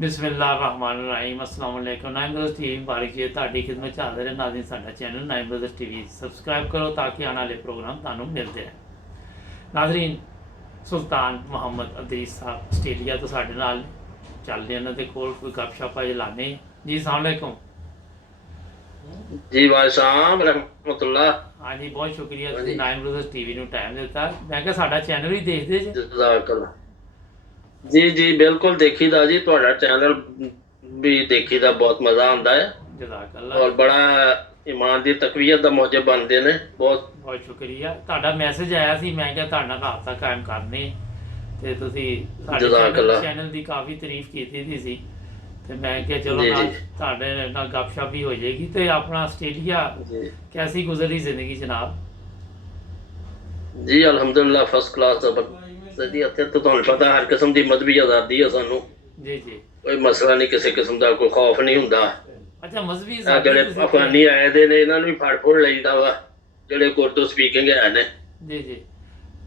बिस्मिल्लाहिर्रहमानिर्रहीम अस्सलाम वालेकुम। नाइम ब्रदर्स टीवी मुबारक जी ਤੁਹਾਡੀ ਖidmat 'ਚ ਹਾਜ਼ਰ ਹੈ। ਨਾਜ਼ਰੀਨ ਸਾਡਾ ਚੈਨਲ ਨਾइम ब्रदर्स टीवी ਸਬਸਕ੍ਰਾਈਬ ਕਰੋ ਤਾਂ ਕਿ ਆਉਣ ਵਾਲੇ ਪ੍ਰੋਗਰਾਮ ਤੁਹਾਨੂੰ ਮਿਲਦੇ ਰਹਿਣ। ਨਾਜ਼ਰੀਨ ਸੁਲਤਾਨ ਮੁਹੰਮਦ ਅਦੀਸ ਸਾਹਿਬ ਆਸਟ੍ਰੇਲੀਆ ਤੋਂ ਸਾਡੇ ਨਾਲ ਚੱਲਦੇ ਇਹਨਾਂ ਦੇ ਕੋਲ ਕੋਈ ਗੱਪਸ਼ਪ ਅਜ ਲਾਣੇ ਜੀ। अस्सलाम वालेकुम जी वालेकुम रहमतुल्लाह। हाँ जी, बहुत शुक्रिया ਤੁਸੀਂ ਨਾइम ब्रदर्स टीवी ਨੂੰ ਟਾਈਮ ਦਿੱਤਾ। ਮੈਂ ਕਿਹਾ ਸਾਡਾ ਚੈਨਲ ਵੀ ਦੇਖਦੇ ਜੀ। जज़ाकल्लाह। जी जी बिल्कुल देखीदा जी, ਤੁਹਾਡਾ चैनल भी देखीदा, बहुत मजा आता है ਜਜ਼ਾਕल्ला और बड़ा ईमान ਦੀ ਤਕਵੀਅਤ ਦਾ ਮੌਜਬ ਬਣਦੇ ਨੇ। ਬਹੁਤ ਬਹੁਤ ਸ਼ੁਕਰੀਆ। ਤੁਹਾਡਾ ਮੈਸੇਜ ਆਇਆ ਸੀ, ਮੈਂ ਕਿਹਾ ਤੁਹਾਡੇ ਨਾਲ ਰਾਬਤਾ ਕਾਇਮ ਕਰਨੇ ਤੇ ਤੁਸੀਂ ਸਾਡੇ ਜਜ਼ਾਕल्ला ਚੈਨਲ ਦੀ ਕਾਫੀ ਤਾਰੀਫ ਕੀਤੀ ਦੀ ਸੀ ਤੇ ਮੈਂ ਕਿਹਾ ਚਲੋ ਜੀ ਨਾਲ ਜੀ ਤੁਹਾਡੇ ਨਾਲ ਗੱਪਸ਼ਪ ਵੀ ਹੋ ਜਾਏਗੀ। ਤੇ ਆਪਣਾ ਆਸਟ੍ਰੇਲੀਆ जी कैसी गुजरी जिंदगी जनाब? जी अल्हम्दुलिल्लाह फर्स्ट क्लास जी। ਇੱਥੇ ਤਾਂ ਤੁਹਾਨੂੰ ਪਤਾ ਹਰ ਕਿਸਮ ਦੀ ਮਜ਼ਹਬੀ ਆਜ਼ਾਦੀ ਹੈ ਸਾਨੂੰ। जी जी। ਕੋਈ ਮਸਲਾ ਨਹੀਂ, ਕਿਸੇ ਕਿਸਮ ਦਾ ਕੋਈ ਖੌਫ ਨਹੀਂ ਹੁੰਦਾ। अच्छा, मजहबी ਆ आजादी ਜਿਹੜੇ तुसीं ਅਫਗਾਨੀ ਆਏ ਦੇ ਨੇ ਇਹਨਾਂ ਨੂੰ ਵੀ ਫੜ ਫੁੜ ਲਈਦਾ ਵਾ, ਜਿਹੜੇ ਗੁਰਦੋ ਸਪੀਕਿੰਗ ਹੈ ਨੇ। जी जी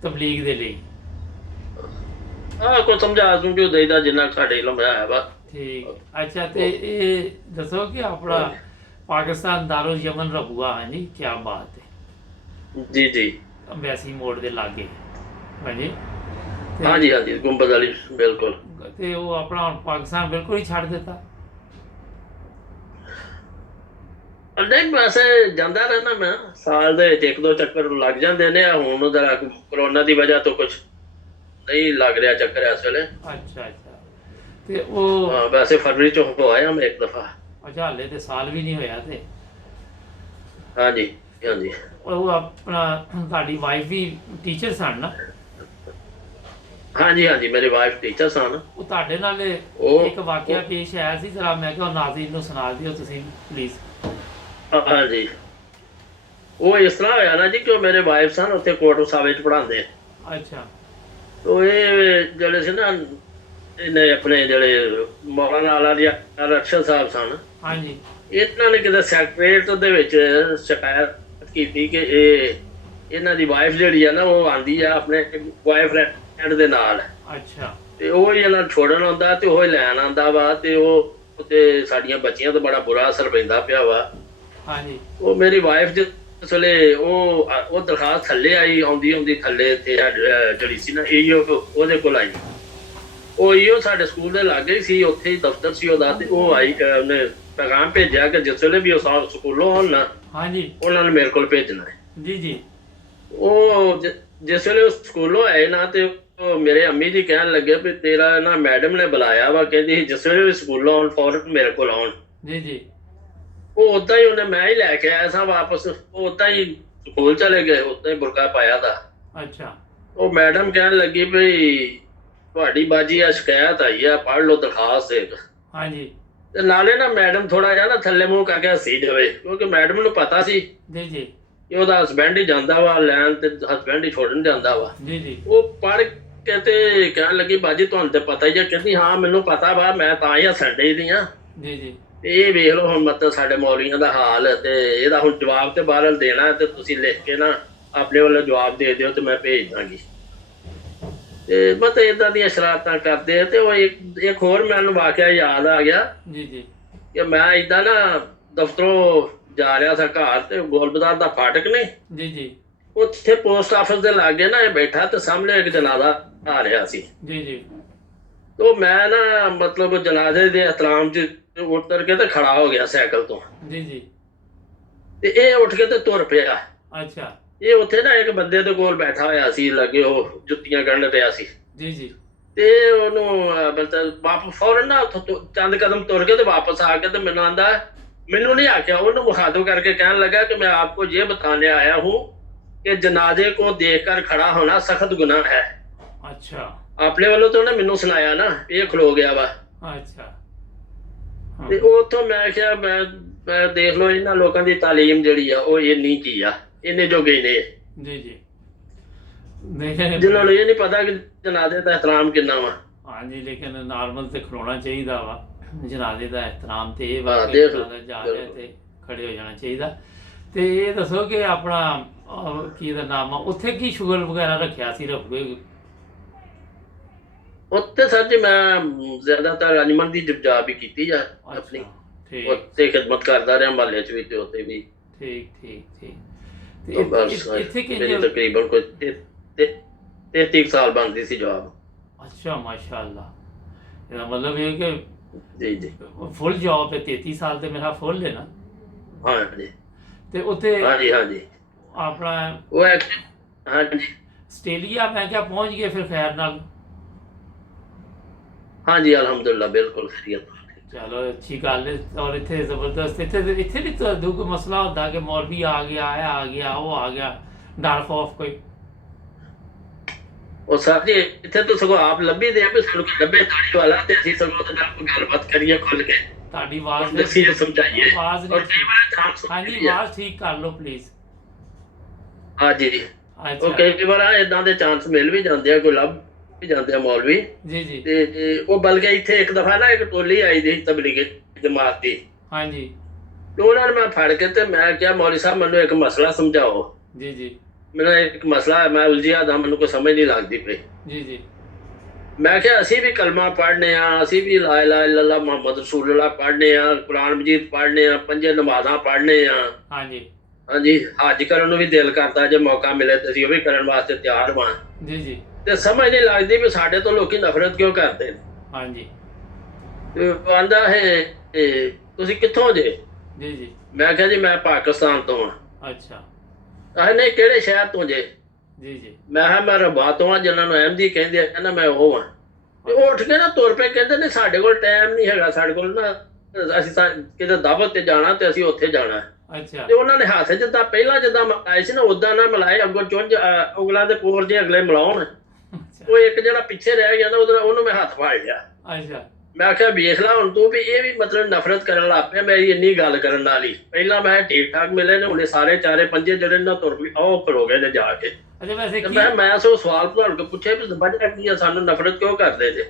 तबलीग दे ਲਈ ਆ ਕੋਈ ਸਮਝਾ ਸਮਝੂ ਦੇਈਦਾ ਜਿੰਨਾ ਕੁ ਸਾਡੇ ਇਲਮ ਹੈ ਵਾ। ठीक। अच्छा, ਤੇ ਇਹ ਦੱਸੋ ਕਿ ਆਪਣਾ ਪਾਕਿਸਤਾਨ ਦਾਰੁਲ ਯਮਨ ਰਬੂਆ ਹੈ ਜੀ, ਕੀ ਬਾਤ ਹੈ। ਜੀ ਜੀ ਅੰਬੈਸੀ ਮੋੜ ਦੇ ਲਾਗੇ ਹਾਂਜੀ। ਤੇ ਹਾਂਜੀ ਹਾਂਜੀ ਗੁੰਬਦ ਵਾਲੀ ਬਿਲਕੁਲ। ਤੇ ਉਹ ਆਪਣਾ ਹੁਣ ਪਾਕਿਸਤਾਨ ਬਿਲਕੁਲ ਹੀ ਛੱਡ ਦਿੱਤਾ। ਨਹੀਂ ਵੈਸੇ ਜਾਂਦਾ ਰਹਿਣਾ ਮੈਂ, ਸਾਲ ਦੇ ਵਿੱਚ ਇੱਕ ਦੋ ਚੱਕਰ ਲੱਗ ਜਾਂਦੇ ਨੇ। ਹੁਣ ਜ਼ਰਾ ਕਰੋਨਾ ਦੀ ਵਜ੍ਹਾ ਤੋਂ ਕੁਝ ਨਹੀਂ ਲੱਗ ਰਿਹਾ ਚੱਕਰ ਇਸ ਵੇਲੇ। ਅੱਛਾ ਅੱਛਾ। ਤੇ ਉਹ ਹਾਂ ਵੈਸੇ ਫਰਵਰੀ ਚ ਹੋ ਆਇਆ ਮੈਂ ਇੱਕ ਦਫਾ। ਅੱਛਾ, ਹਾਲੇ ਤੇ ਸਾਲ ਵੀ ਨਹੀਂ ਹੋਇਆ। ਤੇ ਹਾਂਜੀ ਹਾਂਜੀ ਉਹ ਆਪਣਾ ਤੁਹਾਡੀ ਵਾਈਫ ਵੀ ਟੀਚਰ ਸਨ ਨਾ? ਹਾਂਜੀ ਹਾਂਜੀ ਮੇਰੀ ਵਾਈਫ ਟੀਚਰ ਸਨ। ਉਹ ਤੁਹਾਡੇ ਨਾਲ ਉਹ ਇੱਕ ਵਾਕਿਆ ਪੇਸ਼ ਆਇਆ ਸੀ, ਜਰਾ ਮੈਂ ਕਿਹਾ ਨਾਜ਼ਰੀਨ ਨੂੰ ਸੁਣਾ ਦਿਓ ਤੁਸੀਂ ਪਲੀਜ਼। ਹਾਂਜੀ ਉਹ ਇਸ ਤਰ੍ਹਾਂ ਹੋਇਆ ਨਾ ਜੀ ਕਿ ਉਹ ਮੇਰੇ ਵਾਈਫ ਸਨ ਉੱਥੇ ਕੋਟ ਸਾਹਿਬ ਚ ਪੜ੍ਹਾਉਂਦੇ। ਅੱਛਾ ਉਹ ਇਹ ਜਿਹੜੇ ਸੀ ਨਾ ਇਹਨੇ ਆਪਣੇ ਜਿਹੜੇ ਮੌਲਾਨਾ ਆਲਾ ਰਕਸ਼ਦ ਸਾਹਿਬ ਸਨ, ਹਾਂਜੀ ਇਹਨਾਂ ਨੇ ਕਿਤੇ ਸੈਕਟਰੀਏਟ ਦੇ ਵਿੱਚ ਸ਼ਿਕਾਇਤ ਕੀਤੀ ਕਿ ਇਹਨਾਂ ਦੀ ਵਾਈਫ ਜਿਹੜੀ ਆ ਨਾ ਉਹ ਆਂਦੀ ਆ ਆਪਣੇ ਬॉयਫ੍ਰੈਂਡ ਦੇ ਨਾਲ। ਅੱਛਾ। ਤੇ ਉਹ ਹੀ ਇਹਨਾਂ ਨੂੰ ਛੋੜਨ ਆਉਂਦਾ ਤੇ ਉਹ ਹੀ ਲੈਣ ਆਉਂਦਾ ਵਾ। ਤੇ ਉਹ ਤੇ ਸਾਡੀਆਂ ਬੱਚੀਆਂ ਤੋਂ ਬੜਾ ਬੁਰਾ ਅਸਰ ਪੈਂਦਾ ਪਿਆ ਵਾ। ਹਾਂਜੀ। ਉਹ ਮੇਰੀ ਵਾਈਫ ਜਿਸ ਵੇਲੇ ਉਹ ਦਰਖਾਸਤ ਥੱਲੇ ਆਈ, ਆਉਂਦੀ ਥੱਲੇ ਤੇ ਜਿਹੜੀ ਸੀ ਨਾ ਇਹੋ ਉਹਦੇ ਕੋਲ ਆਈ। ਉਹ ਇਹੋ ਸਾਡੇ ਸਕੂਲ ਦੇ ਲਾਗੇ ਸੀ, ਉੱਥੇ ਹੀ ਦਫ਼ਤਰ ਸੀ ਉਹਦਾ। ਤੇ ਉਹ ਆਈ, ਉਹਨੇ ਪੈਗਾਮ ਭੇਜਿਆ ਕਿ ਜਿਸ ਵੇਲੇ ਵੀ ਉਹ ਸਕੂਲੋਂ ਆਉਣ ਨਾ ਹਾਂਜੀ ਉਹਨਾਂ ਨੇ ਮੇਰੇ ਕੋਲ ਭੇਜਣਾ ਹੈ। ਜੀ ਜੀ। ਉਹ ਜਿਸ ਵੇਲੇ ਉਹ ਸਕੂਲੋਂ ਆਏ ਨਾ ਤੇ ਉਹ ਮੇਰੇ ਅੰਮੀ ਜੀ ਕਹਿਣ ਲੱਗੇ ਵੀ ਤੇਰਾ ਨਾ ਮੈਡਮ ਨੇ ਬੁਲਾਇਆ ਵਾ, ਕਹਿੰਦੀ ਜਿਸ ਵੇਲੇ ਵੀ ਸਕੂਲੋਂ ਆਉਣ ਫੌਰਨ ਮੇਰੇ ਕੋਲ ਆਉਣ। ਜੀ ਜੀ। ਉਹ ਉਦਾਂ ਹੀ ਉਹਨੇ ਮੈਂ ਹੀ ਲੈ ਕੇ ਆਇਆ ਸਾਂ ਵਾਪਸ। ਉਹ ਉਦਾਂ ਹੀ ਸਕੂਲ ਚਲੇ ਗਏ, ਉਦਾਂ ਹੀ ਬੁਰਕਾ ਪਾਇਆ ਦਾ। ਅੱਛਾ। ਉਹ ਮੈਡਮ ਕਹਿਣ ਲੱਗੀ ਵੀ ਤੁਹਾਡੀ ਬਾਜੀ ਆ ਸ਼ਿਕਾਇਤ ਆਈ ਆ, ਪੜ੍ਹ ਲਓ ਦਰਖਾਸਤ ਇੱਕ। ਹਾਂਜੀ। ਤੇ ਨਾਲੇ ਨਾ ਮੈਡਮ ਥੋੜਾ ਜਿਹਾ ਨਾ ਥੱਲੇ ਮੂੰਹ ਕਰਕੇ ਹੱਸੀ ਜਾਵੇ, ਕਿਉਂਕਿ ਮੈਡਮ ਨੂੰ ਪਤਾ ਸੀ ਜੀ ਜੀ। ਕਿ ਉਹਦਾ ਹਸਬੈਂਡ ਹੀ ਜਾਂਦਾ ਵਾ ਲੈਣ ਤੇ ਹਸਬੈਂਡ ਹੀ ਛੋੜਨ ਜਾਂਦਾ ਵਾ। ਜੀ ਜੀ। ਉਹ ਪੜ੍ਹ ਕੇ ਤੇ ਕਹਿਣ ਲੱਗੀ ਬਾਜੀ ਤੁਹਾਨੂੰ ਤੇ ਪਤਾ ਹੀ ਆ। ਕਹਿੰਦੀ ਹਾਂ ਮੈਨੂੰ ਪਤਾ ਵਾ, ਮੈਂ ਤਾਂ ਹੀ ਸੰਡੇ ਦੀ ਆ। ਜੀ ਜੀ। ਇਹ ਵੇਖ ਲਓ ਹੁਣ ਮਤਲਬ ਸਾਡੇ ਮੌਲੀਆਂ ਦਾ ਹਾਲ। ਤੇ ਇਹਦਾ ਹੁਣ ਜਵਾਬ ਤੇ ਬਾਹਰ ਦੇਣਾ ਤੇ ਤੁਸੀਂ ਲਿਖ ਕੇ ਨਾ ਆਪਣੇ ਵੱਲੋਂ ਜਵਾਬ ਦੇ ਦਿਓ ਤੇ ਮੈਂ ਭੇਜ ਦਾਂਗੀ। ਤੇ ਮਤਲਬ ਏਦਾਂ ਦੀਆਂ ਸ਼ਰਾਰਤਾਂ ਕਰਦੇ ਆ। ਤੇ ਉਹ ਇੱਕ ਹੋਰ ਮੈਨੂੰ ਵਾਕਿਆ ਯਾਦ ਆ ਗਿਆ ਜੀ ਜੀ। ਕਿ ਮੈਂ ਏਦਾਂ ਨਾ ਦਫ਼ਤਰੋਂ ਜਾ ਰਿਹਾ ਸਾਂ ਘਰ, ਤੇ ਗੋਲ ਬਾਜ਼ਾਰ ਦਾ ਫਾਟਕ ਨੇ ਜੀ ਜੀ। ਉੱਥੇ ਪੋਸਟ ਆਫਿਸ ਦੇ ਲਾਗੇ ਨਾ ਇਹ ਬੈਠਾ ਤੇ ਸਾਹਮਣੇ ਇੱਕ ਜਨਾਜ਼ਾ ਆ ਰਿਹਾ ਸੀ। ਜੀ ਜੀ। ਤੇ ਮੈਂ ਨਾ ਮਤਲਬ ਜਨਾਜ਼ੇ ਦੇ ਇhtਰਾਮ 'ਚ ਉਤਰ ਕੇ ਤੇ ਖੜਾ ਹੋ ਗਿਆ ਸਾਈਕਲ ਤੋਂ। ਜੀ ਜੀ। ਤੇ ਇਹ ਉੱਠ ਕੇ ਤੇ ਤੁਰ ਪਿਆ। ਅੱਛਾ। ਇਹ ਉੱਥੇ ਨਾ ਇੱਕ ਬੰਦੇ ਦੇ ਕੋਲ ਬੈਠਾ ਹੋਇਆ ਸੀ ਲੱਗੇ, ਉਹ ਜੁੱਤੀਆਂ ਗੰਢ ਰਿਹਾ ਸੀ। ਜੀ ਜੀ। ਤੇ ਉਹਨੂੰ ਮਤਲਬ ਵਾਪਸ ਫੌਰਨ ਨਾ ਉੱਥੋਂ ਚੰਦ ਕਦਮ ਤੁਰ ਕੇ ਤੇ ਵਾਪਸ ਆ ਕੇ ਤੇ ਮੈਨੂੰ ਆਂਦਾ, ਮੈਨੂੰ ਨਹੀਂ ਆਖਿਆ, ਉਹਨੂੰ ਮੁਖਾਤਬ ਕਰਕੇ ਕਹਿਣ ਲੱਗਾ ਕਿ मैं आपको ये बताने आया हूँ कि जनाजे को देखकर खड़ा होना सख्त गुनाह है। अच्छा। ਆਪਣੇ ਵੱਲੋਂ ਤਾਂ ਉਹਨੇ ਮੈਨੂੰ ਸੁਣਾਇਆ ਨਾ, ਇਹ ਖਲੋ ਗਿਆ ਵਾ। ਅੱਛਾ। ਤੇ ਉੱਥੋਂ ਮੈਂ ਕਿਹਾ ਮੈਂ ਦੇਖ ਲਓ ਇਹਨਾਂ ਲੋਕਾਂ ਦੀ ਤਾਲੀਮ ਜਿਹੜੀ ਆ ਉਹ ਇੰਨੀ ਕੀ ਆ, ਇੰਨੇ ਜੋਗੇ ਨੇ। ਜੀ ਜੀ। ਜਿਨ੍ਹਾਂ ਨੂੰ ਇਹ ਨਹੀਂ ਪਤਾ ਕਿ ਜਨਾਜ਼ੇ ਦਾ ਇਹਤਰਾਮ ਕਿੰਨਾ ਵਾ। ਹਾਂਜੀ, ਲੇਕਿਨ ਨਾਰਮਲ ਤੇ ਖਲੋਣਾ ਚਾਹੀਦਾ ਵਾ ਜਨਾਜ਼ੇ ਦਾ ਇਹਤਰਾਮ। ਤੇ ਇਹ ਵਾ ਹਾਂ, ਕਿ ਦੇਖ ਜਨਾਜ਼ਾ ਜਾ ਰਿਹਾ ਤੇ ਖੜੇ ਹੋ ਜਾਣਾ ਚਾਹੀਦਾ। ਤੇ ਇਹ ਦੱਸੋ ਕਿ ਆਪਣਾ ਕੀ ਦਾ ਨਾਮ ਆ ਉੱਥੇ ਕੀ ਸ਼ੁਗਰ ਵਗੈਰਾ ਰੱਖਿਆ ਸੀ ਰੱਖੋਗੇ? ਉੱਥੇ ਸਰ ਜੀ ਮੈਂ ਜ਼ਿਆਦਾਤਰ ਅਨਿਮਲ ਦੀ ਜੌਬ ਹੀ ਕੀਤੀ ਆ ਆਪਣੀ। ਅੱਛਾ ਠੀਕ ਉੱਥੇ ਖਿਦਮਤ ਕਰਦਾ ਰਿਹਾ ਮਹੱਲੇ 'ਚ ਵੀ ਤੇ ਉੱਥੇ ਵੀ। ਠੀਕ ਠੀਕ ਠੀਕ ਤੇ ਤਾਂ ਬਸ ਇੱਥੇ ਮੇਰੀ ਕਿੰਨੇ ਤਕਰੀਬਨ ਕੋਈ 33 ਸਾਲ ਬਣਦੀ ਸੀ ਜੌਬ। ਅੱਛਾ ਮਾਸ਼ਾਅੱਲਾ, ਇਹਦਾ ਮਤਲਬ ਇਹ ਕਿ ਜੀ ਜੀ ਫੁੱਲ ਜੌਬ ਹੈ 33 ਸਾਲ ਤੇ ਮੇਰਾ ਫੁੱਲ ਹੈ ਨਾ। ਹਾਂਜੀ ਤੇ ਉੱਥੇ ਹਾਂਜੀ ਹਾਂਜੀ ਆਪਣਾ ਉਹ ਹਾਂਜੀ ਆਸਟ੍ਰੇਲੀਆ ਮੈਂ ਕਿਹਾ ਪਹੁੰਚ ਗਏ ਫਿਰ ਖੈਰ ਨਾਲ। ਹਾਂਜੀ ਅਲਹਮਦੁਲਿਲਾ ਬਿਲਕੁਲ ਖੈਰੀਅਤ। ਚਲੋ ਅੱਛੀ ਗੱਲ ਹੈ। ਔਰ ਇੱਥੇ ਜ਼ਬਰਦਸਤ ਇੱਥੇ ਵੀ ਤਾਂ ਕੋਈ ਮਸਲਾ ਹੁੰਦਾ ਕਿ ਮੌਲਵੀ ਆ ਗਿਆ, ਇਹ ਆ ਗਿਆ, ਉਹ ਆ ਗਿਆ, ਡਰ ਖੌਫ ਕੋਈ? ਉਹ ਸਰ ਜੀ ਇੱਥੇ ਤਾਂ ਸਗੋਂ ਆਪ ਲੱਭੀ ਦੇ ਆ ਵੀ ਸਾਨੂੰ ਲੱਭੇ ਦਾੜੀ ਵਾਲਾ ਤੇ ਅਸੀਂ ਸਗੋਂ ਉਹਦੇ ਨਾਲ ਕੋਈ ਗੱਲਬਾਤ ਕਰੀਏ ਖੁੱਲ ਕੇ, ਤੁਹਾਡੀ ਆਵਾਜ਼ ਦੱਸੀਏ ਸਮਝਾਈਏ। ਆਵਾਜ਼ ਔਰ ਨਹੀਂ ਕਈ ਵਾਰ ਚਾਂਸ ਹਾਂਜੀ ਆਵਾਜ਼ ਠੀਕ ਕਰ ਲਓ ਪਲੀਜ਼। ਹਾਂਜੀ ਅੱਛਾ ਉਹ ਕਈ ਵਾਰ ਇਦਾਂ ਦੇ ਚਾਂਸ ਮਿਲ ਵੀ ਜਾਂਦੇ ਆ, ਕੋਈ ਲੱਭ ਵੀ ਜਾਂਦੇ ਆ ਮੌਲਵੀ। ਜੀ ਜੀ ਤੇ ਉਹ ਬਲਕਿ ਇੱਥੇ ਇੱਕ ਦਫਾ ਨਾ ਇੱਕ ਟੋਲੀ ਆਈ ਦੀ ਤਬਲੀਗੀ ਜਮਾਤ ਦੀ, ਹਾਂਜੀ ਤੇ ਉਹਨਾਂ ਨੇ ਮੈਂ ਫੜ ਕੇ ਤੇ ਮੈਂ ਕਿਹਾ ਮੌਲਵੀ ਸਾਹਿਬ ਮੈਨੂੰ ਇੱਕ ਮਸਲਾ ਸਮਝਾਓ। ਜੀ ਜੀ ਮੇਰਾ ਇੱਕ ਮਸਲਾ ਹੈ, ਮੈਂ ਉਲਝਿਆ ਦਾ, ਮੈਨੂੰ ਕੋਈ ਸਮਝ ਨਹੀਂ ਲੱਗਦੀ ਪਈ। ਜੀ ਜੀ ਮੈਂ ਕਿਹਾ ਅਸੀਂ ਵੀ ਕਲਮਾ ਪੜ੍ਹਨੇ ਆ, ਅਸੀਂ ਵੀ ਲਾ ਇਲਾਹਾ ਇल्लल्लाह ਮੁਹੰਮਦ ਰਸੂਲੁल्लाह ਪੜ੍ਹਨੇ ਆ, ਕੁਰਾਨ ਮਜੀਦ ਪੜ੍ਹਨੇ ਆ, 5 ਨਮਾਜ਼ਾਂ ਪੜ੍ਹਨੇ ਆ। ਹਾਂਜੀ ਹਾਂਜੀ ਹੱਜ ਕਰਨ ਨੂੰ ਵੀ ਦਿਲ ਕਰਦਾ, ਜੇ ਮੌਕਾ ਮਿਲੇ ਤੇ ਅਸੀਂ ਉਹ ਵੀ ਕਰਨ ਵਾਸਤੇ ਤਿਆਰ ਹਾਂ। ਜੀ ਜੀ ਤੇ ਸਮਝ ਨਹੀਂ ਲੱਗਦੀ ਵੀ ਸਾਡੇ ਤੋਂ ਲੋਕੀ ਨਫ਼ਰਤ ਕਿਉਂ ਕਰਦੇ ਨੇ। ਹਾਂਜੀ ਤੇ ਉਹ ਆਂਦਾ ਹੈ ਤੁਸੀਂ ਕਿੱਥੋਂ ਜੇ? ਜੀ ਜੀ ਮੈਂ ਕਿਹਾ ਜੀ ਮੈਂ ਪਾਕਿਸਤਾਨ ਤੋਂ ਹਾਂ। ਅੱਛਾ ਆਹ ਨਹੀਂ ਕਿਹੜੇ ਸ਼ਹਿਰ ਤੋਂ ਜੇ? ਜੀ ਜੀ ਮੈਂ ਕਿਹਾ ਮੈਂ ਰਬਾਤ ਤੋਂ ਹਾਂ, ਜਿਹਨਾਂ ਨੂੰ ਅਹਿਮਦੀ ਕਹਿੰਦੇ ਆ। ਕਹਿੰਦਾ ਮੈਂ ਉਹ ਹਾਂ। ਤੇ ਉਹ ਉੱਠ ਕੇ ਨਾ ਤੁਰ ਪਏ, ਕਹਿੰਦੇ ਨੇ ਸਾਡੇ ਕੋਲ ਟਾਈਮ ਨਹੀਂ ਹੈਗਾ, ਸਾਡੇ ਕੋਲ ਨਾ ਅਸੀਂ ਕਿਤੇ ਦਾਵਤ ਤੇ ਜਾਣਾ ਤੇ ਅਸੀਂ ਉੱਥੇ ਜਾਣਾ। ਅੱਛਾ ਤੇ ਉਹਨਾਂ ਨੇ ਹੱਥ ਜਿੱਦਾਂ ਪਹਿਲਾਂ ਜਿੱਦਾਂ ਮਿਲਾਏ ਸੀ ਨਾ ਉਦਾਂ ਨਾ ਮਿਲਾਏ, ਅੱਗੋਂ ਚੁੰਝ ਉਂਗਲਾਂ ਦੇ ਕੋਰ ਜੇ ਅਗਲੇ ਮਿਲਾਉਣ। ਅੱਛਾ ਉਹ ਇੱਕ ਜਿਹੜਾ ਪਿੱਛੇ ਰਹਿ ਗਿਆ ਨਾ ਉਹਨੂੰ ਮੈਂ ਹੱਥ ਫੜ ਲਿਆ। ਅੱਛਾ ਮੈਂ ਆਖਿਆ ਵੇਖ ਲਾ ਹੁਣ ਤੂੰ ਵੀ ਇਹ ਵੀ ਮਤਲਬ ਨਫ਼ਰਤ ਕਰਨ ਲੱਗ ਪਿਆ ਮੇਰੀ ਇੰਨੀ ਗੱਲ ਕਰਨ ਨਾਲ ਹੀ। ਪਹਿਲਾਂ ਮੈਂ ਠੀਕ ਠਾਕ ਮਿਲੇ ਨੇ, ਹੁਣੇ ਸਾਰੇ ਚਾਰੇ ਪੰਜੇ ਜਿਹੜੇ ਨਾ ਤੁਰ ਵੀ ਆਹ ਹੋ ਗਏ ਨੇ ਜਾ ਕੇ। ਅੱਛਾ ਵੈਸੇ ਤੇ ਕੀ ਮੈਂ ਸੋ ਸਵਾਲ ਤੁਹਾਨੂੰ ਕੇ ਪੁੱਛਿਆ ਵੀ ਵਜ੍ਹਾ ਕੀ ਆ, ਸਾਨੂੰ ਨਫ਼ਰਤ ਕਿਉਂ ਕਰਦੇ ਜੇ?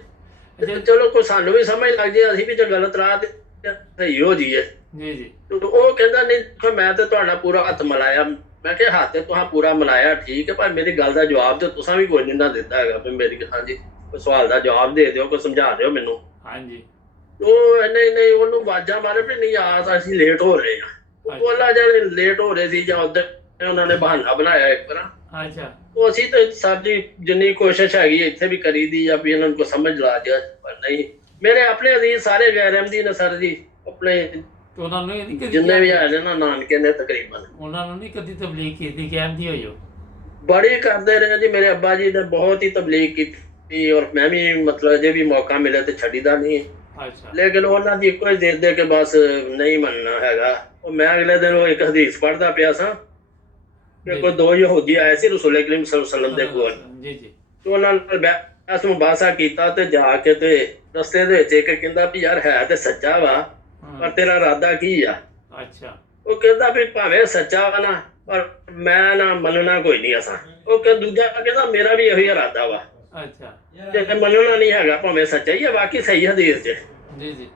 ਚਲੋ ਕੋਈ ਸਾਨੂੰ ਵੀ ਸਮਝ ਲੱਗ ਜੇ, ਅਸੀਂ ਵੀ ਜੇ ਗਲਤ ਰਾਹ ਤੇ ਸਹੀ ਹੋ ਜਾਈਏ। ਜੀ ਜੀ ਉਹ ਕਹਿੰਦਾ ਨਹੀਂ ਮੈਂ ਤੇ ਤੁਹਾਡਾ ਪੂਰਾ ਹੱਥ ਮਿਲਾਇਆ। ਮੈਂ ਕਿਹਾ ਹੱਥ ਤੇ ਤੁਹਾਂ ਪੂਰਾ ਮਿਲਾਇਆ ਠੀਕ ਹੈ, ਪਰ ਮੇਰੀ ਗੱਲ ਦਾ ਜਵਾਬ ਤੇ ਤੁਸੀਂ ਵੀ ਕੋਈ ਨਹੀਂ ਨਾ ਦਿੱਤਾ ਹੈਗਾ ਵੀ ਮੇਰੀ ਹਾਂਜੀ ਕੋਈ ਸਵਾਲ ਦਾ ਜਵਾਬ ਦੇ ਦਿਓ, ਕੋਈ ਸਮਝਾ ਦਿਓ ਮੈਨੂੰ। ਹਾਂਜੀ ਉਹ ਨਹੀਂ ਉਹਨੂੰ ਆਵਾਜ਼ਾਂ ਮਾਰੇ ਵੀ ਨਹੀਂ ਆ ਅਸੀਂ ਲੇਟ ਹੋ ਰਹੇ ਆ। ਬੋਲਾ ਜਿਹੜੇ ਲੇਟ ਹੋ ਰਹੇ ਸੀ ਜਾਂ ਉਧਰ ਉਹਨਾਂ ਨੇ ਬਹਾਨਾ ਬਣਾਇਆ ਇੱਕ ਤਰ੍ਹਾਂ। ਅੱਛਾ ਉਹ ਅਸੀਂ ਤਾਂ ਸਾਡੀ ਜਿੰਨੀ ਕੋਸ਼ਿਸ਼ ਹੈਗੀ ਇੱਥੇ ਵੀ ਕਰੀ ਦੀ ਆ ਵੀ ਇਹਨਾਂ ਨੂੰ ਕੋਈ ਸਮਝ ਲਾ ਜਾ, ਪਰ ਨਹੀਂ। ਮੇਰੇ ਆਪਣੇ ਅਜ਼ੀਜ਼ ਸਾਰੇ ਗੈਰ ਅਹਿਮਦੀ ਨੇ ਸਰ ਜੀ, ਆਪਣੇ ਤੇ ਉਹਨਾਂ ਨੂੰ ਇਹ ਨਹੀਂ ਕਦੀ ਜਿੰਨੇ ਵੀ ਆਏ ਨੇ ਨਾ ਨਾਨਕੇ ਨੇ ਤਕਰੀਬਨ, ਉਹਨਾਂ ਨੂੰ ਨਹੀਂ ਕਦੀ ਤਬਲੀਗ ਕੀਤੀ ਕਿ ਅਹਿਮਦੀ ਹੋਇਓ? ਬੜੀ ਕਰਦੇ ਰਹੇ ਜੀ। ਮੇਰੇ ਅੱਬਾ ਜੀ ਨੇ ਬਹੁਤ ਹੀ ਤਬਲੀਗ ਕੀਤੀ ਔਰ ਮੈਂ ਵੀ ਮਤਲਬ ਜੇ ਵੀ ਮੌਕਾ ਮਿਲੇ ਤੇ ਛੱਡੀਦਾ ਨਹੀਂ। ਅੱਛਾ ਲੇਕਿਨ ਉਹਨਾਂ ਦੀ ਇੱਕੋ ਹੀ ਦੇ ਦੇ ਕੇ ਬਸ ਨਹੀਂ ਮੰਨਣਾ ਹੈਗਾ। ਉਹ ਮੈਂ ਅਗਲੇ ਦਿਨ ਉਹ ਇੱਕ ਹਦੀਸ ਪੜ੍ਹਦਾ ਪਿਆ ਸਾਂ ਕਿ ਕੋਈ 2 ਯਹੂਦੀ ਆਏ ਸੀ ਰਸੂਲ ਕਰੀਮ ਸੱਲੱਲਾਹੁ ਅਲੈਹਿ ਵਸੱਲਮ ਦੇ ਕੋਲ। ਜੀ ਜੀ ਤੇ ਉਹਨਾਂ ਨਾਲ ਬਹਿਸ ਮੁਬਾਹਸਾ ਕੀਤਾ ਤੇ ਜਾ ਕੇ ਤੇ ਰਸਤੇ ਦੇ ਵਿੱਚ ਇੱਕ ਕਹਿੰਦਾ ਵੀ ਯਾਰ ਹੈ ਤੇ ਸੱਚਾ ਵਾ, ਪਰ ਤੇਰਾ ਇਰਾਦਾ ਕੀ ਆ? ਅੱਛਾ ਉਹ ਕਹਿੰਦਾ ਵੀ ਭਾਵੇਂ ਸੱਚਾ ਵਾ ਨਾ, ਪਰ ਮੈਂ ਨਾ ਮੰਨਣਾ ਕੋਈ ਨਹੀਂ ਅਸਾਂ। ਉਹ ਦੂਜਾ ਕਹਿੰਦਾ ਮੇਰਾ ਵੀ ਇਹੀ ਇਰਾਦਾ ਵਾ ਅੱਛਾ ਤੇ ਮੰਨਣਾ ਨਹੀਂ ਹੈਗਾ, ਭਾਵੇਂ ਸੱਚਾ ਹੀ ਹੈ ਬਾਕੀ ਸਹੀ ਹਦੀਸ 'ਚ। ਜੀ ਜੀ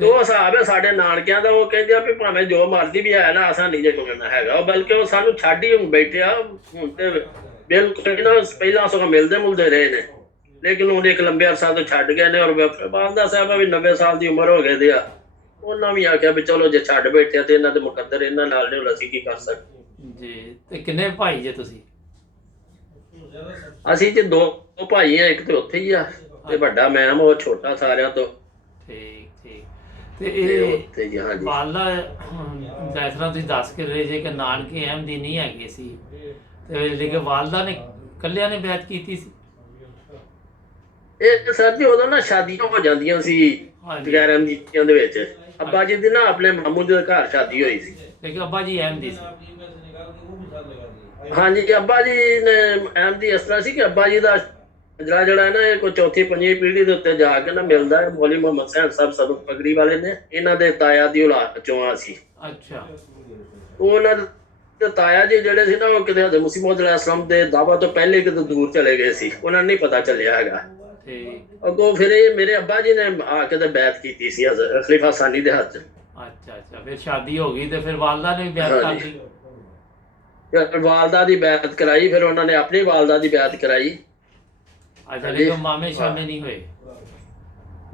ਉਹ ਹਿਸਾਬ ਹੈ ਸਾਡੇ ਨਾਨਕਿਆਂ ਦਾ। ਉਹ ਕਹਿੰਦੇ ਆ ਵੀ ਭਾਵੇਂ ਜੋ ਮਰਜ਼ੀ ਵੀ ਹੈ ਨਾ ਅਸਾਂ ਨਹੀਂ ਜੇ ਮੰਨਣਾ ਹੈਗਾ। ਬਲਕਿ ਉਹ ਸਾਨੂੰ ਛੱਡ ਹੀ ਬੈਠਿਆ ਹੁਣ ਤੇ ਬਿਲਕੁਲ ਨਾ, ਪਹਿਲਾਂ ਸਗੋਂ ਮਿਲਦੇ ਮੁਲਦੇ ਰਹੇ ਨੇ, ਲੇਕਿਨ ਹੁਣ ਇੱਕ ਲੰਬੇ ਅਰਸਾ ਤੋਂ ਛੱਡ ਗਏ ਨੇ। ਔਰ ਬਾਂਦਾ ਸਾਹਿਬ ਵੀ 90 ਸਾਲ ਦੀ ਉਮਰ ਹੋ ਗਏ ਦੇ ਆ। ਉਹਨਾਂ ਵੀ ਆਖਿਆ ਵੀ ਚਲੋ ਜੇ ਛੱਡ ਬੈਠਿਆ ਤੇ ਇਹਨਾਂ ਦੇ ਮੁਕੱਦਰ ਇਹਨਾਂ ਨਾਲ ਨੇ, ਅਸੀਂ ਕੀ ਕਰ ਸਕਦੇ ਜੀ। ਤੇ ਕਿੰਨੇ ਭਾਈ ਜੇ ਤੁਸੀਂ? ਅਸੀਂ ਜੇ 2 ਭਾਈ ਆ, ਇੱਕ ਤੇ ਉੱਥੇ ਹੀ ਆ ਤੇ ਵੱਡਾ ਮੈਂ ਉਹ ਛੋਟਾ ਸਾਰਿਆਂ ਤੋਂ। ਠੀਕ ਠੀਕ ਤੇ ਇਹ ਉੱਥੇ ਜੀ ਹਾਂਜੀ ਵਾਲਾ ਜਿਸ ਤਰ੍ਹਾਂ ਤੁਸੀਂ ਦੱਸ ਕੇ ਰਹੇ ਜੇ ਕਿ ਨਾਨਕੇ ਅਹਿਮਦੀ ਨਹੀਂ ਹੈਗੇ ਸੀ, ਤੇ ਲੇਕਿਨ ਵਾਲਦਾ ਨੇ ਕੱਲਿਆਂ ਨੇ ਬੈਠ ਕੀਤੀ ਸੀ? ਇਹ ਸਰ ਜੀ ਉਦੋਂ ਨਾ ਸ਼ਾਦੀਆਂ ਹੋ ਜਾਂਦੀਆਂ ਸੀ ਗੈਰ ਅਹਿਮਦੀਆਂ ਦੇ ਵਿੱਚ। ਅੱਬਾ ਜੀ ਦੀ ਨਾ ਆਪਣੇ ਮਾਮੂ ਦੇ ਘਰ ਸ਼ਾਦੀ ਹੋਈ ਸੀ, ਲੇਕਿਨ ਅੱਬਾ ਜੀ ਅਹਿਮਦੀ ਸੀ। ਹਾਂਜੀ ਅੱਬਾ ਜੀ ਨੇ ਅਹਿਮਦੀ ਇਸ ਤਰ੍ਹਾਂ ਸੀ ਕਿ ਅੱਬਾ ਜੀ ਦਾ ਜਿਹੜਾ ਹੈ ਨਾ ਇਹ ਕੋਈ 4th 5ਵੀਂ ਪੀੜ੍ਹੀ ਦੇ ਉੱਤੇ ਜਾ ਕੇ ਨਾ ਮਿਲਦਾ ਹੈ। ਮੌਲਵੀ ਮੁਹੰਮਦ ਸਾਹਿਬ ਸਭ ਪਗੜੀ ਵਾਲੇ ਨੇ, ਇਹਨਾਂ ਦੇ ਤਾਇਆ ਦੀ ਔਲਾਦ ਚੋਂ ਆ ਸੀ। ਅੱਛਾ ਉਹਨਾਂ ਦੇ ਤਾਇਆ ਜੀ ਜਿਹੜੇ ਸੀ ਨਾ ਉਹ ਕਿਤੇ ਹਜ਼ਰਤ ਮਸੀਹ ਮੌਊਦ ਅਲੈਹਿਸਸਲਾਮ ਦੇ ਦਾਵਾ ਤੋਂ ਪਹਿਲੇ ਕਿਤੇ ਦੂਰ ਚਲੇ ਗਏ ਸੀ, ਉਹਨਾਂ ਨੂੰ ਨਹੀਂ ਪਤਾ ਚੱਲਿਆ ਹੈਗਾ। ਅੱਗੋਂ ਫਿਰ ਇਹ ਮੇਰੇ ਅੱਬਾ ਜੀ ਨੇ ਆ ਕੇ ਤੇ ਬੈਤ ਕੀਤੀ ਸੀ ਖਲੀਫਾ ਸਾਨੀ ਦੇ ਹੱਥ 'ਚ। ਅੱਛਾ ਅੱਛਾ ਫਿਰ ਸ਼ਾਦੀ ਹੋ ਗਈ ਤੇ ਫਿਰ ਵਾਲਦਾ ਨੇ ਬੈਤ ਕਰ ਲਈ? ਵਾਲਦਾ ਦੀ ਬੈਤ ਕਰਾਈ, ਫਿਰ ਉਹਨਾਂ ਨੇ ਆਪਣੀ ਵਾਲਦਾ ਦੀ ਬੈਤ ਕਰਾਈ। ਅੱਛਾ ਲੇਕਿਨ ਮਾਮੇ ਸ਼ਾਮੇ ਨਹੀਂ ਹੋਏ।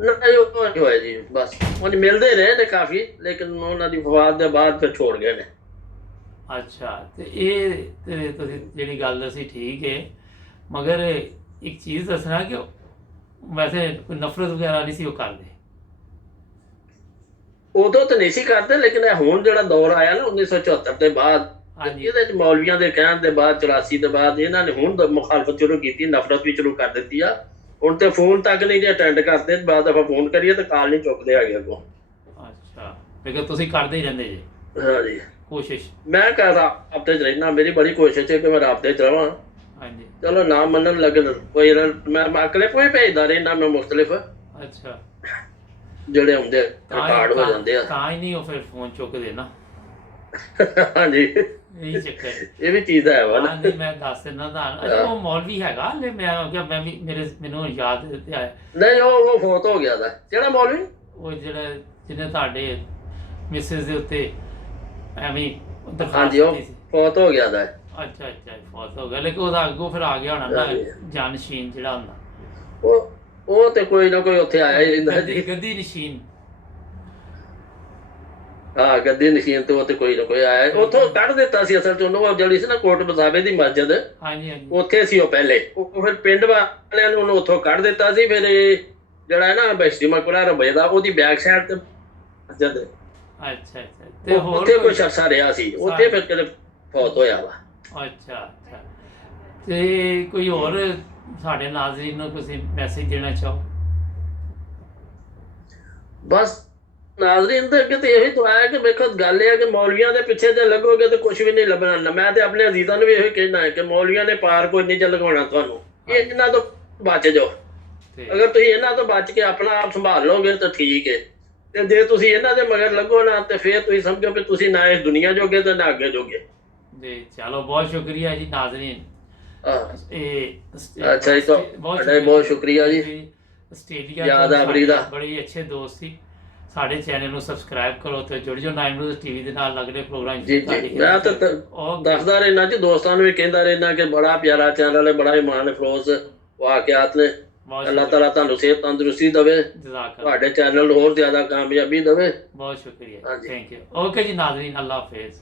ਨਹੀਂ ਉਹ ਨਹੀਂ ਹੋਇਆ ਜੀ, ਬਸ ਉਹ ਮਿਲਦੇ ਰਹੇ ਨੇ ਕਾਫੀ, ਲੇਕਿਨ ਉਹਨਾਂ ਦੀ ਵਫਾਤ ਦੇ ਬਾਅਦ ਫਿਰ ਛੋੜ ਗਏ ਨੇ। ਅੱਛਾ ਤੇ ਇਹ ਤੇ ਤੁਸੀਂ ਜਿਹੜੀ ਗੱਲ ਦੱਸੀ ਠੀਕ ਹੈ, ਮਗਰ ਇੱਕ ਚੀਜ਼ ਦੱਸਣਾ ਕਿ ਵੈਸੇ ਕੋਈ ਨਫ਼ਰਤ ਵਗੈਰਾ ਨਹੀਂ ਸੀ ਉਹ ਕਰਦੇ। ਉਦੋਂ ਤਾਂ ਨਹੀਂ ਸੀ ਕਰਦੇ, ਲੇਕਿਨ ਇਹ ਹੁਣ ਜਿਹੜਾ ਦੌਰ ਆਇਆ ਨਾ 1974 ਦੇ ਬਾਅਦ, ਹਾਂਜੀ ਇਹਦੇ ਚ ਮੌਲਵੀਆਂ ਦੇ ਕਹਿਣ ਦੇ ਬਾਅਦ 84 ਦੇ ਬਾਅਦ ਇਹਨਾਂ ਨੇ ਹੁਣ ਮੁਖਾਲਫਤ ਸ਼ੁਰੂ ਕੀਤੀ, ਨਫ਼ਰਤ ਵੀ ਸ਼ੁਰੂ ਕਰ ਦਿੱਤੀ ਆ। ਹੁਣ ਤੇ ਫੋਨ ਤੱਕ ਨਹੀਂ ਜੇ ਅਟੈਂਡ ਕਰਦੇ, ਬਾਅਦ ਦਫਾ ਫੋਨ ਕਰੀਏ ਤਾਂ ਕਾਲ ਨਹੀਂ ਚੁੱਕਦੇ ਹੈਗੇ ਅੱਗੋਂ। ਅੱਛਾ ਲੇਕਿਨ ਤੁਸੀਂ ਕਰਦੇ ਹੀ ਰਹਿੰਦੇ ਜੀ ਹਾਂਜੀ ਕੋਸ਼ਿਸ਼। ਮੈਂ ਕਰ ਰਾਬਤੇ ਚ ਰਹਿਣਾ, ਮੇਰੀ ਬੜੀ ਕੋਸ਼ਿਸ਼ ਹੈ ਕਿ ਮੈਂ ਰਾਬਤੇ ਚ ਰਵਾਂ। ਹਾਂਜੀ ਚਲੋ ਨਾ ਮੰਨਣ ਲੱਗਣ ਕੋਈ ਮੈਂ ਅਕਲੇ ਕੋਈ ਭੇਜਦਾ ਰਹਿਣਾ ਮੈਂ ਮੁਖਤਲਿਫ ਅੱਛਾ ਜਿਹੜੇ ਆਉਂਦੇ ਰਿਕਾਰਡ ਹੋ ਜਾਂਦੇ ਆ। ਤਾਂ ਹੀ ਨਹੀਂ ਉਹ ਫਿਰ ਫੋਨ ਚੁੱਕਦੇ ਨਾ। ਹਾਂਜੀ ਇਹੀ ਚੱਕਰ ਇਹ ਵੀ ਚੀਜ਼ ਹੈ ਵਾ ਨਾ। ਨਹੀਂ ਮੈਂ ਦੱਸ ਦਿੰਦਾ ਤੁਹਾਨੂੰ। ਅੱਛਾ ਉਹ ਮੌਲਵੀ ਹੈਗਾ ਲੈ ਮੈਂ ਕਿਹਾ ਮੈਂ ਵੀ ਮੈਨੂੰ ਯਾਦ ਤੇ ਆਇਆ। ਨਹੀਂ ਉਹ ਫੌਤ ਹੋ ਗਿਆ ਦਾ। ਕਿਹੜਾ ਮੌਲਵੀ? ਉਹ ਜਿਹੜਾ ਜਿਹਨੇ ਤੁਹਾਡੇ ਮਿਸਿਸ ਦੇ ਉੱਤੇ ਐਵੇਂ ਹਾਂਜੀ ਉਹ ਫੌਤ ਹੋ ਗਿਆ ਦਾ। ਅੱਛਾ ਅੱਛਾ ਫੌਤ ਹੋ ਗਿਆ, ਲੇਕਿਨ ਉਹਦਾ ਅੱਗੋਂ ਫਿਰ ਆ ਗਿਆ ਹੋਣਾ ਨਾ ਜਾਨਸ਼ੀਨ ਜਿਹੜਾ ਹੁੰਦਾ। ਉਹ ਤੇ ਕੋਈ ਨਾ ਕੋਈ ਉੱਥੇ ਆਇਆ ਹੀ ਰਹਿੰਦਾ ਜੀ। ਗੱਦੀ ਨਸ਼ੀਨ। ਹਾਂ ਗੱਦੀ ਨਸ਼ੀਨ ਤੇ ਉਹ ਤੇ ਕੋਈ ਨਾ ਕੋਈ ਆਇਆ। ਉੱਥੋਂ ਕੱਢ ਦਿੱਤਾ ਸੀ ਅਸਲ ਚ ਉਹਨੂੰ, ਜਿਹੜੀ ਸੀ ਨਾ ਕੋਟ ਬਸਾਵੇ ਦੀ ਮਸਜਿਦ, ਹਾਂਜੀ ਹਾਂਜੀ ਉੱਥੇ ਸੀ ਉਹ ਪਹਿਲੇ। ਉਹ ਫਿਰ ਪਿੰਡ ਵਾਲਿਆਂ ਨੂੰ ਉਹਨੂੰ ਉੱਥੋਂ ਕੱਢ ਦਿੱਤਾ ਸੀ। ਫਿਰ ਇਹ ਜਿਹੜਾ ਹੈ ਨਾ ਬਸ਼ਤੀ ਮਕਬਰਾ ਰਬੇ ਦਾ, ਉਹਦੀ ਬੈਕ ਸਾਈਡ ਤੇ ਮਸਜਿਦ। ਅੱਛਾ ਅੱਛਾ ਤੇ ਹੋਰ ਉੱਥੇ ਕੁਛ ਅਰਸਾ ਰਿਹਾ ਸੀ, ਉੱਥੇ ਫਿਰ ਕਿਤੇ ਫੌਤ ਹੋਇਆ ਵਾ। ਅੱਛਾ ਅੱਛਾ ਤੇ ਕੋਈ ਹੋਰ ਸਾਡੇ ਨਾਜ਼ਰੀਨ ਨੂੰ ਤੁਸੀਂ ਮੈਸੇਜ ਦੇਣਾ ਚਾਹੋ? ਬਸ ਨਾਜ਼ਰੀਨ ਦੇ ਅੱਗੇ ਤੇ ਇਹੀ ਦੁਆ ਹੈ ਕਿ ਵੇਖੋ ਗੱਲ ਇਹ ਹੈ ਕਿ ਮੌਲਵੀਆਂ ਦੇ ਪਿੱਛੇ ਜੇ ਲੱਗੋਗੇ ਤੇ ਕੁਝ ਵੀ ਨਹੀਂ ਲੱਭਣਾ। ਮੈਂ ਤੇ ਆਪਣੇ ਅਜ਼ੀਜ਼ਾਂ ਨੂੰ ਵੀ ਇਹੀ ਕਹਿਣਾ ਹੈ ਕਿ ਮੌਲਵੀਆਂ ਨੇ ਪਾਰ ਕੋਈ ਨਹੀਂ ਚ ਲਗਾਉਣਾ ਤੁਹਾਨੂੰ। ਇਹ ਇਹਨਾਂ ਤੋਂ ਬਚ ਜਾਓ। ਅਗਰ ਤੁਸੀਂ ਇਹਨਾਂ ਤੋਂ ਬਚ ਕੇ ਆਪਣਾ ਆਪ ਸੰਭਾਲ ਲਓਗੇ ਤਾਂ ਠੀਕ ਹੈ, ਤੇ ਜੇ ਤੁਸੀਂ ਇਹਨਾਂ ਦੇ ਮਗਰ ਲੱਗੋ ਨਾ ਤੇ ਫਿਰ ਤੁਸੀਂ ਸਮਝੋ ਕਿ ਤੁਸੀਂ ਨਾ ਇਸ ਦੁਨੀਆ ਜੋਗੇ ਤੇ ਨਾ ਅੱਗੇ ਜੋਗੇ ਜੀ। ਚਲੋ ਬਹੁਤ ਸ਼ੁਕਰੀਆ ਜੀ ਨਾਜ਼ਰੀਨ। ਅੱਛਾ ਜੀ ਤੁਹਾਡਾ ਬਹੁਤ ਸ਼ੁਕਰੀਆ ਜੀ। ਆਸਟ੍ਰੇਲੀਆ ਯਾਦ ਆਵਰੀ ਦਾ ਬੜੇ ਅੱਛੇ ਦੋਸਤ ਸੀ। ਸਾਡੇ ਚੈਨਲ ਨੂੰ ਸਬਸਕ੍ਰਾਈਬ ਕਰੋ ਤੇ ਜੁੜ ਜਾਓ ਨਾਈਨ ਨਿਊਜ਼ ਟੀਵੀ ਦੇ ਨਾਲ। ਲੱਗਦੇ ਪ੍ਰੋਗਰਾਮ ਜੀ ਜੀ ਮੈਂ ਤਾਂ ਦੱਸਦਾ ਰਹਿਣਾ ਜੀ, ਦੋਸਤਾਂ ਨੂੰ ਵੀ ਕਹਿੰਦਾ ਰਹਿਣਾ ਕਿ ਬੜਾ ਪਿਆਰਾ ਚੈਨਲ ਹੈ, ਬੜਾ ਇਮਾਨ ਫਰੋਜ਼ ਵਾਕਿਆਤ ਨੇ। ਅੱਲਾਹ ਤਾਲਾ ਤੁਹਾਨੂੰ ਸਿਹਤ ਤੰਦਰੁਸਤੀ ਦੇਵੇ, ਤੁਹਾਡੇ ਚੈਨਲ ਨੂੰ ਹੋਰ ਜ਼ਿਆਦਾ ਕਾਮਯਾਬੀ ਦੇਵੇ। ਬਹੁਤ ਸ਼ੁਕਰੀਆ, ਥੈਂਕ ਯੂ। ਓਕੇ ਜੀ ਨਾਜ਼ਰੀਨ, ਅੱਲਾਹ ਹਾਫਿਜ਼।